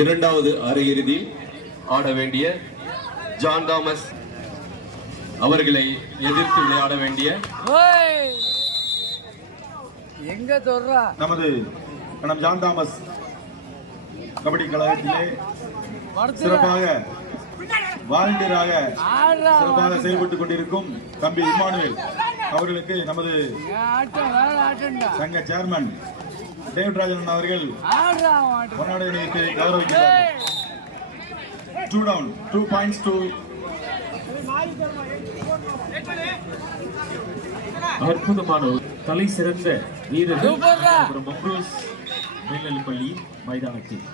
இரண்டாவது அரையிறுதியில் ஆட வேண்டிய ஜான் தாமஸ் அவர்களை எதிர்த்து விளையாட வேண்டிய நமது ஜான் தாமஸ் கபடி கழகத்திலே சிறப்பாக வாலண்டியராக சிறப்பாக செயல்பட்டுக் கொண்டிருக்கும் தம்பி இமானுவேல் அவர்களுக்கு நமது சங்க சேர்மன் தேவராஜன் அவர்கள் பொன்னாடை அணிவித்து கௌரவிக்கிறார். 2 down, 2 points to அற்புதமான தலை சிறந்த வீரர்கள் மம்ரோஸ் மேல்நிலைப்பள்ளி மைதானத்தில்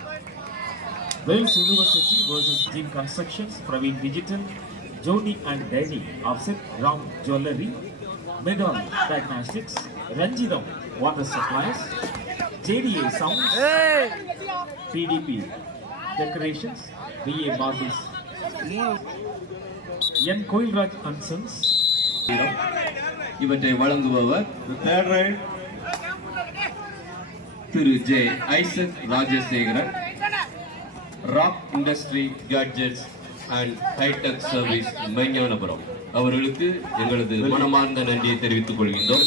Wales University versus Team Constructions, Praveen Digital, Jody and Danny Offset, Ram Jewelry, Medon Diagnostics, Ranjidam Water Supplies, JDA Sounds, PDP Decorations, BA Marbles, N. Koilraj and Sons. இவற்றை வழங்குபவர் திரு J Isaac Rajasekaran, rock industry gadgets and hitech service Meignanapuram அவர்களுக்கு எங்களது மனமார்ந்த நன்றியை தெரிவித்துக் கொள்கின்றோம்.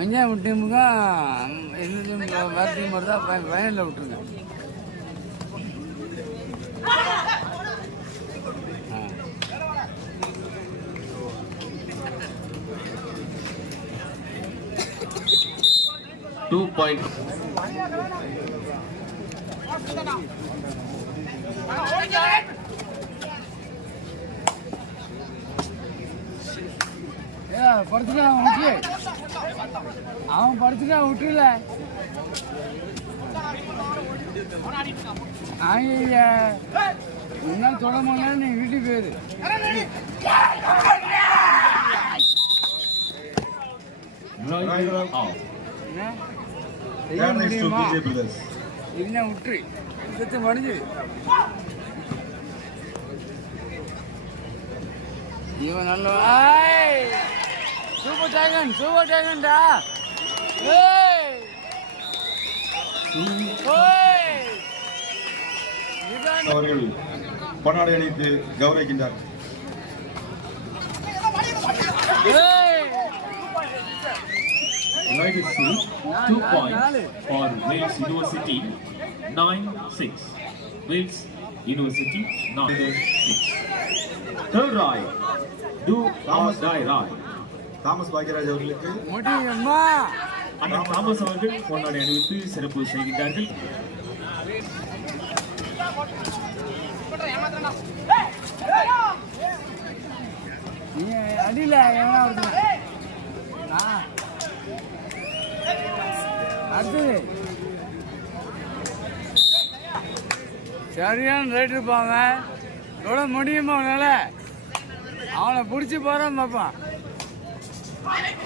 டீமுக்கு எந்த டீம் வேறு டீம் வருதா ஃபைனலில் விட்டுருங்க. படுத்துட்டா அவன் படுத்துட்டா விட்டுல முன்னால் தொட முடியல நீ வீட்டுக்கு போயிரு. என்ன விட்டுரு செத்து மடிஞ்சு இவன் நல்ல சூப்பர் டேகன்டா. அவர்கள் பொன்னாடை அணிவித்து கௌரவிக்கின்றார். United States 2 points for Wales University 9-6. Wales University 9-6. Third right, do or die right. Thomas Bhagyaraj அவர்களுக்கு அண்ணன் தாமஸ் அவர்கள் பொன்னாடை அணிவித்து சிறப்பு செய்கின்றார்கள். அடியில அடுத்தது சரியான ரேட் இருப்பாங்க. எவ்வளோ முடியுமா அவனால அவனை பிடிச்சி போறான் பார்ப்பான்.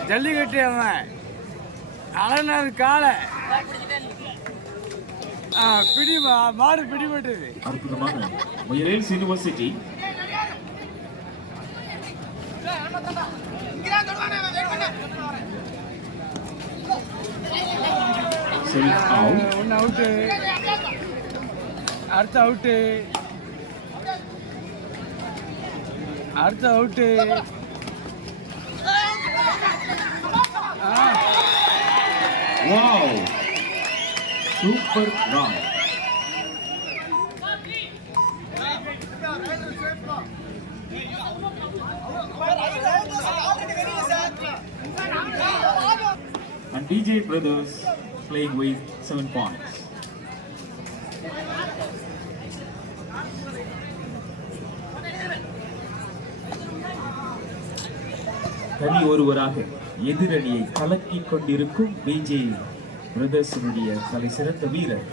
ஜல்லிக்கட்டு அவன் அழனாரு காலை பிடி மாடு பிடிபட்டது. அற்புதமான Wales University ஒன்று அவுட்டு, அடுத்த அவுட்டு, அடுத்த out. Wow! Super run. And DJ Brothers playing with 7 points. தனி ஒருவராக எதிரணியை கலக்கிக் கொண்டிருக்கும் பிஜே பிரதர்ஸனுடைய தலை சிறந்த வீரர்.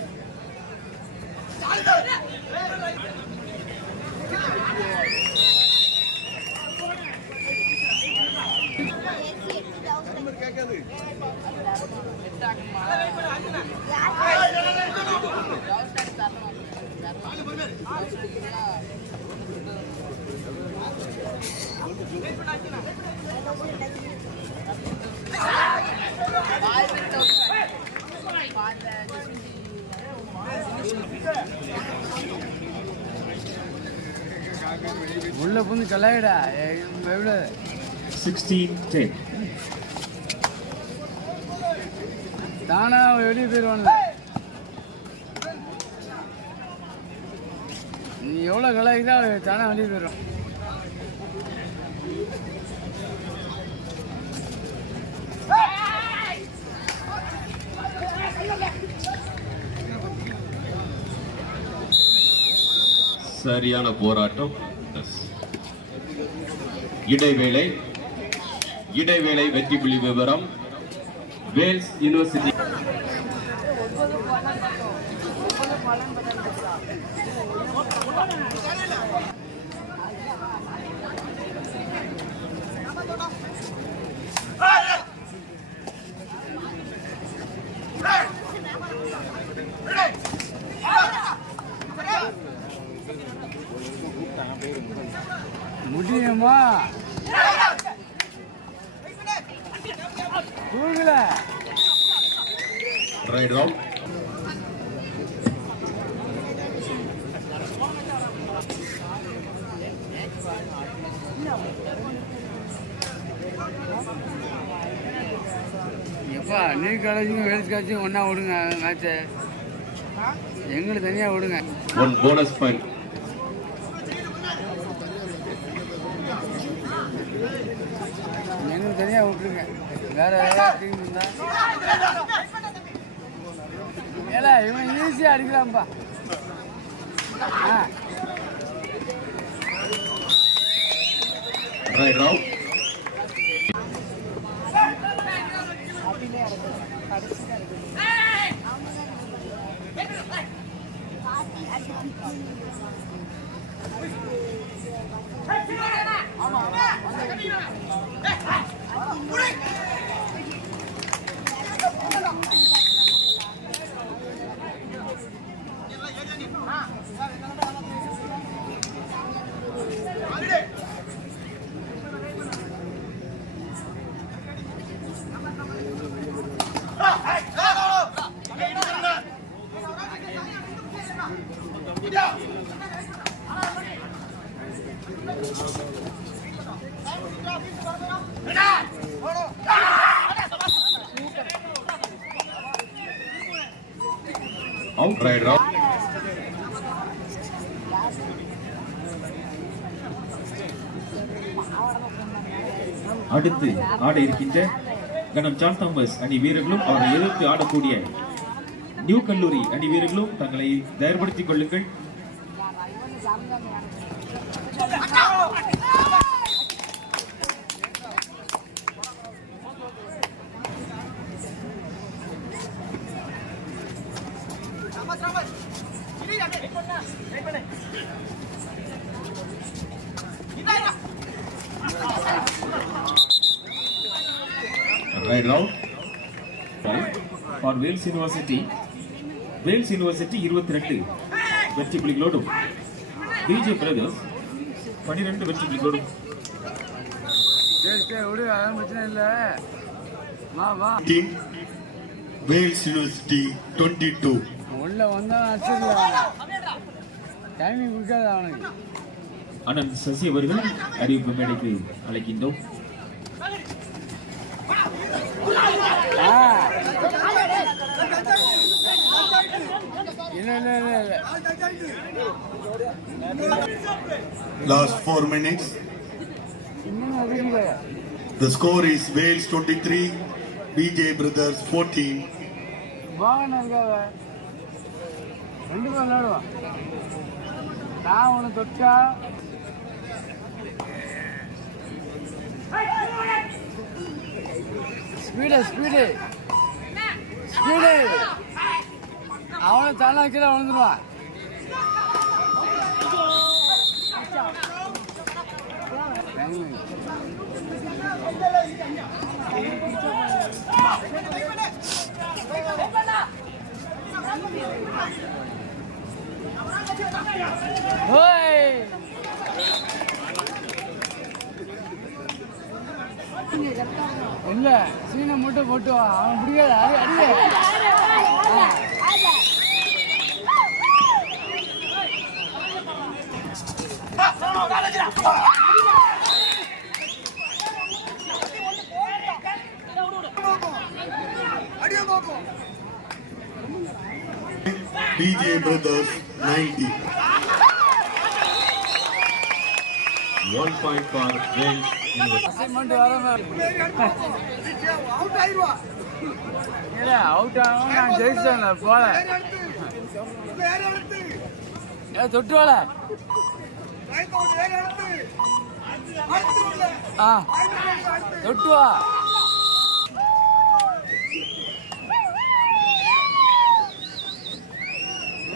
உள்ள புந்து கலாயிடா எவ்வளோ 16-10. தானா வெளியே போயிடுவானுங்க. நீ எவ்வளோ கலாய்க்குதோ தானா வெளியே போயிடும். சரியான போராட்டம். இடைவேளை வெற்றி புள்ளி விவரம். வேல்ஸ் யூனிவர்சிட்டி முடியுமா தூங்கல ரைட் ரவுண்ட். எப்பா நீ காலேஜுக்கும் வேல்ஸ் காலேஜுக்கும் ஒன்றா விடுங்க மேட்சை, எங்களுக்கு தனியாக விடுங்க. One bonus point. எங்களுக்கு தனியாக விட்டுருங்க. வேற ஏதாவது டீம் இருந்தா ஏலா இவன் ஈஸியாக அடிக்கலாம்ப்பா. Right round. Out. Right round. அடுத்து ஆட இருக்கின்ற கணம் ஜான் தாமஸ் அணி வீரர்களும் அவரை எதிர்த்து ஆடக்கூடிய நியூ கல்லூரி அணி வீரர்களும் தங்களை தயார்படுத்திக் கொள்ளுங்கள். Right round. For Wales University 22 வெற்றி புள்ளிகளோடும் பிஜே பிரதர்ஸ் 12 வெற்றி புள்ளிகளோடும். சரி சரி விடு, அதான் பிரச்சனை இல்லை. வா வேல்ஸ் யூனிவர்சிட்டி 22. உள்ள வந்தான் அடிச்சிடலாம், டைமிங் கொடுக்காது அவனுக்கு. அண்ணன் சசி அவர்கள் அறிவிப்பு மேடைக்கு அழைக்கின்றோம். Last 4 minutes. The score is Wales 23, BJ Brothers 14. ரெண்டு பேர் விளையாடுவான். நான் உனக்கு தொட்டா ஸ்பீடு அவனை தலை கீழே விழுந்துருவான். இல்ல சீனை மட்டும் போட்டுவான், அவன் பிடிக்காது. அடிக்க BJ Brothers 90. 1 point for Wales University. Assignment வர இல்ல அவுட் ஆகும் நான் ஜெயிச்சேன்ல போல ஏ தொட்டு வாழ தொட்டு வா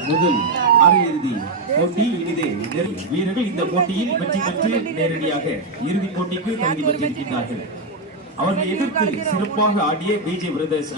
முதல் அரையிறுதி போட்டி இனிதே வீரர்கள் இந்த போட்டியில் வெற்றி பெற்று நேரடியாக இறுதிப் போட்டிக்கு தகுதி பெற்றிருக்கின்றார்கள். அவர்களை எதிர்த்து சிறப்பாக ஆடிய பிஜே பிரதர்ஸ்